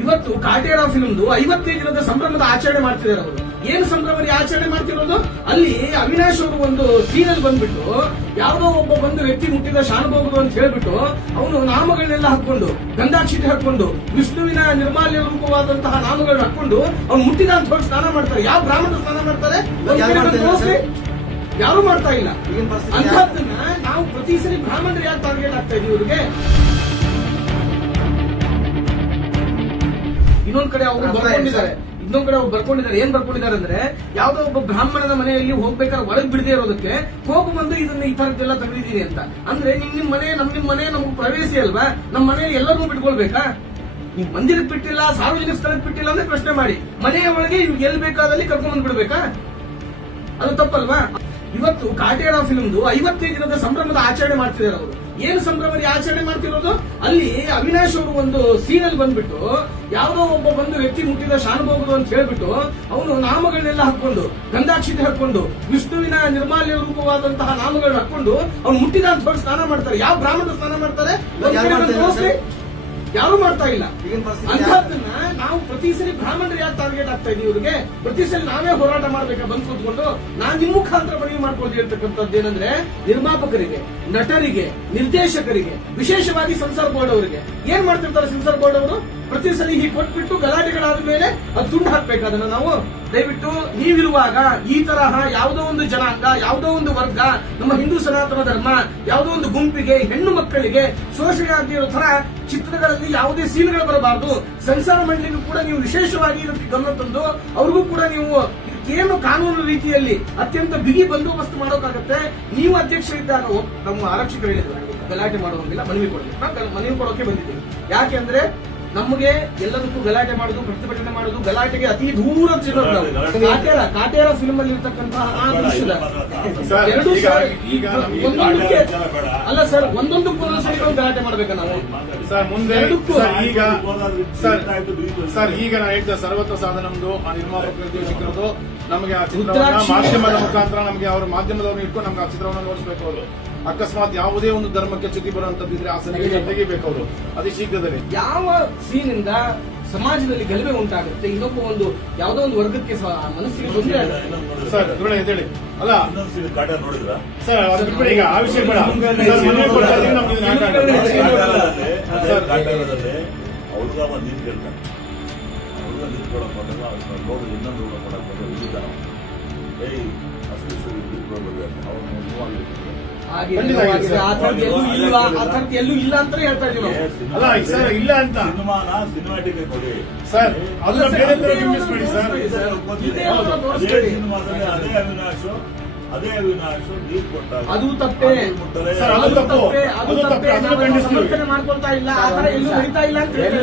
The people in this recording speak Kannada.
ಇವತ್ತು ಕಾಟೇರ ಫಿಲ್ಮ್ದು 50ನೇ ದಿನದ ಸಂಭ್ರಮದ ಆಚರಣೆ ಮಾಡ್ತಿದ್ದಾರೆ ಅವರು. ಏನು ಸಂಭ್ರಮದ ಆಚರಣೆ ಮಾಡ್ತಿರೋದು? ಅಲ್ಲಿ ಅವಿನಾಶ್ ಅವರು ಒಂದು ಸೀನಲ್ಲಿ ಬಂದ್ಬಿಟ್ಟು ಯಾವುದೋ ಒಬ್ಬ ಬಂದು ವ್ಯಕ್ತಿ ಮುಟ್ಟಿದ ಶಾನುಭೋಗರು ಅಂತ ಹೇಳ್ಬಿಟ್ಟು ಅವನು ನಾಮಗಳನ್ನೆಲ್ಲ ಹಾಕೊಂಡು ಗಂಧಾಕ್ಷಿತೆ ಹಾಕೊಂಡು ವಿಷ್ಣುವಿನ ನಿರ್ಮಾಲ್ಯ ರೂಪವಾದಂತಹ ನಾಮಗಳನ್ನ ಹಾಕೊಂಡು ಅವ್ನು ಮುಟ್ಟಿದ ಅಂತ ಹೇಳಿ ಸ್ನಾನ ಮಾಡ್ತಾರೆ. ಯಾವ ಬ್ರಾಹ್ಮಣರು ಸ್ನಾನ ಮಾಡ್ತಾರೆ? ಯಾರು ಮಾಡ್ತಾ ಇಲ್ಲ. ಅಂತಹದನ್ನ ನಾವು ಪ್ರತಿ ಸರಿ ಬ್ರಾಹ್ಮಣರು ಯಾಕೆ ಟಾರ್ಗೆಟ್ ಆಗ್ತಾ ಇದೀವಿ ಇವ್ರಿಗೆ? ಇನ್ನೊಂದ್ ಕಡೆ ಅವರು ಬರ್ಕೊಂಡಿದ್ದಾರೆ, ಏನ್ ಬರ್ಕೊಂಡಿದ್ದಾರೆ ಅಂದ್ರೆ ಯಾವ್ದೋ ಒಬ್ಬ ಬ್ರಾಹ್ಮಣನ ಮನೆಯಲ್ಲಿ ಹೋಗ್ಬೇಕಾದ್ರೆ ಒಳಗ್ ಬಿಡದೆ ಇರೋದಕ್ಕೆ ಕೋಪ ಬಂದು ಇದನ್ನ ಈ ತರದ್ದೆಲ್ಲ ತೆಗೆದಿದ್ದೀನಿ ಅಂತ. ಅಂದ್ರೆ ನಿಮ್ ಮನೆ ನಮ್ಗೆ ಪ್ರವೇಶಿ ಅಲ್ವಾ? ನಮ್ಮ ಮನೆಯಲ್ಲಿ ಎಲ್ಲರೂ ಬಿಟ್ಕೊಳ್ಬೇಕಾ? ನೀವು ಮಂದಿರಕ್ಕೆ ಬಿಟ್ಟಿಲ್ಲ, ಸಾರ್ವಜನಿಕ ಸ್ಥಳಕ್ಕೆ ಬಿಟ್ಟಿಲ್ಲ ಅಂದ್ರೆ ಪ್ರಶ್ನೆ ಮಾಡಿ. ಮನೆಯ ಒಳಗೆ ಎಲ್ಲಿ ಬೇಕಾದಲ್ಲಿ ಕರ್ಕೊಂಡ್ ಬಂದ್ ಬಿಡ್ಬೇಕಾ? ಅದು ತಪ್ಪಲ್ವಾ? ಇವತ್ತು ಕಾಟೇರ ಫಿಲ್ಮ್ದು 50ನೇ ದಿನದ ಸಂಭ್ರಮದ ಆಚರಣೆ ಮಾಡ್ತಿದ್ದಾರೆ ಅವರು. ಏನು ಸಂಭ್ರಮದ ಆಚರಣೆ ಮಾಡ್ತಿರೋದು? ಅಲ್ಲಿ ಅವಿನಾಶ್ ಅವರು ಒಂದು ಸೀನಲ್ಲಿ ಬಂದ್ಬಿಟ್ಟು ಯಾವುದೋ ಒಬ್ಬ ಬಂದು ವ್ಯಕ್ತಿ ಮುಟ್ಟಿದ ಶಾನುಭೋಗರು ಅಂತ ಹೇಳ್ಬಿಟ್ಟು ಅವನು ನಾಮಗಳನ್ನೆಲ್ಲ ಹಾಕೊಂಡು ಗಂಧಾಕ್ಷಿತೆ ಹಾಕೊಂಡು ವಿಷ್ಣುವಿನ ನಿರ್ಮಾಲ್ಯ ರೂಪವಾದಂತಹ ನಾಮಗಳನ್ನ ಹಾಕೊಂಡು ಅವ್ನು ಮುಟ್ಟಿದ ಅಂತ ಹೇಳಿ ಸ್ನಾನ ಮಾಡ್ತಾರೆ. ಯಾವ ಬ್ರಾಹ್ಮಣರು ಸ್ನಾನ ಮಾಡ್ತಾರೆ? ಯಾರು ಮಾಡ್ತಾ ಇಲ್ಲ. ಅಂತಹದನ್ನ ನಾವು ಪ್ರತಿ ಸರಿ ಬ್ರಾಹ್ಮಣರು ಯಾಕೆ ಟಾರ್ಗೆಟ್ ಆಗ್ತಾ ಇದೀವಿ ಇವ್ರಿಗೆ? ಪ್ರತಿ ಸರಿ ನಾವೇ ಹೋರಾಟ ಮಾಡ್ಬೇಕಾ ಬಂದು ಕೂತ್ಕೊಂಡು? ನಾನ್ ನಿಮ್ ಮುಖಾಂತರ ಮನವಿ ಮಾಡ್ಕೊಂಡು ಹೇಳ್ತಕ್ಕಂಥದ್ದು ಏನಂದ್ರೆ, ನಿರ್ಮಾಪಕರಿಗೆ, ನಟರಿಗೆ, ನಿರ್ದೇಶಕರಿಗೆ, ವಿಶೇಷವಾಗಿ ಸೆನ್ಸಾರ್ ಬೋರ್ಡ್ ಅವರಿಗೆ ಏನ್ ಮಾಡ್ತಿರ್ತಾರೆ? ಸೆನ್ಸಾರ್ ಬೋರ್ಡ್ ಅವರು ಪ್ರತಿ ಸರಿ ಹೀಗೆ ಕೊಟ್ಬಿಟ್ಟು ಗಲಾಟೆಗಳಾದ ಮೇಲೆ ಅದು ತುಂಡು ಹಾಕ್ಬೇಕಾದನ್ನ ನಾವು ದಯವಿಟ್ಟು ನೀವಿರುವಾಗ ಈ ತರಹ ಯಾವುದೋ ಒಂದು ಜನಾಂಗ, ಯಾವುದೋ ಒಂದು ವರ್ಗ, ನಮ್ಮ ಹಿಂದೂ ಸನಾತನ ಧರ್ಮ ಯಾವುದೋ ಒಂದು ಗುಂಪಿಗೆ, ಹೆಣ್ಣು ಮಕ್ಕಳಿಗೆ ಶೋಷಣೆ ಆಗದಿರೋ ತರ ಚಿತ್ರಗಳಲ್ಲಿ ಯಾವುದೇ ಸೀನ್ಗಳು ಬರಬಾರದು. ಸೆನ್ಸಾರ್ ಮಂಡಳಿಗೂ ಕೂಡ ನೀವು ವಿಶೇಷವಾಗಿ ಇದಕ್ಕೆ ಗಮನ ತಂದು ಅವ್ರಿಗೂ ಕೂಡ ನೀವು ಏನು ಕಾನೂನು ರೀತಿಯಲ್ಲಿ ಅತ್ಯಂತ ಬಿಗಿ ಬಂದೋಬಸ್ತ್ ಮಾಡೋಕ್ಕಾಗತ್ತೆ. ನೀವು ಅಧ್ಯಕ್ಷರಿದ್ದಾಗ ನಮ್ಮ ಆರಕ್ಷಕರು ಹೇಳಿದ್ರು ಗಲಾಟೆ ಮಾಡುವಂಗಿಲ್ಲ, ಮನವಿ ಕೊಡಬೇಕು. ನಾವು ಮನವಿ ಕೊಡೋಕೆ ಬಂದಿದ್ದೀವಿ. ಯಾಕೆ ಅಂದ್ರೆ ನಮಗೆ ಎಲ್ಲದಕ್ಕೂ ಗಲಾಟೆ ಮಾಡುದು, ಪ್ರತಿಭಟನೆ ಮಾಡುದು, ಗಲಾಟೆಗೆ ಅತಿ ದೂರ ಕಾಟೇರ ಫಿಲ್ಮ್ ಅಲ್ಲಿ ಇರ್ತಕ್ಕಂತಹ ಆ ದೃಶ್ಯದ ಅಲ್ಲ ಸರ್, ಒಂದೊಂದು ಪೊಲೀಸರಿಗೆ ಗಲಾಟೆ ಮಾಡ್ಬೇಕಾ ನಾವು? ಸರ್ ಮುಂದೆ ಈಗ ನಾನು ಹೇಳ್ತಾ ಸರ್ವತ್ರ ಸಾಧನಮ್ದು ಆ ನಿರ್ಮಾಪಕ ನಿರ್ದೇಶಕರದು ನಮಗೆ ಆ ಚಿತ್ರವನ್ನ ಮಾಧ್ಯಮದ ಮುಖಾಂತರ ನಮಗೆ ಅವರ ಮಾಧ್ಯಮದವ್ರನ್ನ ಇಟ್ಕೊಂಡು ನಮ್ಗೆ ಆ ಚಿತ್ರವನ್ನು ನೋಡಿಸ್ಬೇಕು. ಅವರು ಅಕಸ್ಮಾತ್ ಯಾವುದೇ ಒಂದು ಧರ್ಮಕ್ಕೆ ಚ್ಯುತಿ ಬರುವಂತದ್ದಿದ್ರೆ ಆ ಸನ್ನಿವೇಶ ತೆಗಿಬೇಕು ಅವರು ಅತಿ ಶೀಘ್ರದಲ್ಲಿ. ಯಾವ ಸೀನಿಂದ ಸಮಾಜದಲ್ಲಿ ಗಲಭೆ ಉಂಟಾಗುತ್ತೆ, ಇನ್ನೊಬ್ಬ ಒಂದು ಯಾವುದೋ ಒಂದು ವರ್ಗಕ್ಕೆ ಮನಸ್ಸಿಗೆ ತೊಂದರೆ ಆಗುತ್ತೆ. ಸರ್ ಹೇಳಿ ಅಲ್ಲ ನೋಡಿದ್ರ ಸರ್ ಅದು ಈಗ ಆ ವಿಷಯ ಬೇಡ. ಅವ್ರಿಗ ಒಂದು ನೀರು ಕೇಳ್ತಾರೆ, ಅವ್ರಿಗ ನೀರು ಕೊಡಕ್ ಬಂದಾಗ ನೋಡಿದ್ರೆ ಇನ್ನೊಂದು ಕೊಡಕ್ ಬಂದ್ರೆ ಏಯ್ ಹಸಿರು ನೀರು ಕೊಡಬೇಕು ಅವ್ರು ಎಲ್ಲೂ ಇಲ್ಲ ಅಂತ ಹೇಳ್ತಾ ಇದೀವಿ. ಅಲ್ಲ ಸರ್ ಇಲ್ಲ ಅಂತ ಸಿನಿಮಾಟಿಕ್ ಕೊಡಿ ಸರ್, ಅದನ್ನ ಬೇರೆ ತರ ಮಿಸ್ ಮಾಡಿ ಸರ್. ಸಿನಿಮಾದಲ್ಲಿ ಅದೇ ಅವಿನಾಶ್ ನೀರು ಕೊಟ್ಟಾಗ ಅದು ತಪ್ಪೇ ಸರ್, ಅದು ತಪ್ಪು, ಅದು ತಪ್ಪೇ, ಅದನ್ನು ಖಂಡಿಸ್ತೀವಿ. ಮಾಡ್ಕೊಳ್ತಾ ಇಲ್ಲ, ಆ ತರ ಎಲ್ಲೂ ನಡೀತಾ ಇಲ್ಲ ಅಂತ ಹೇಳಿ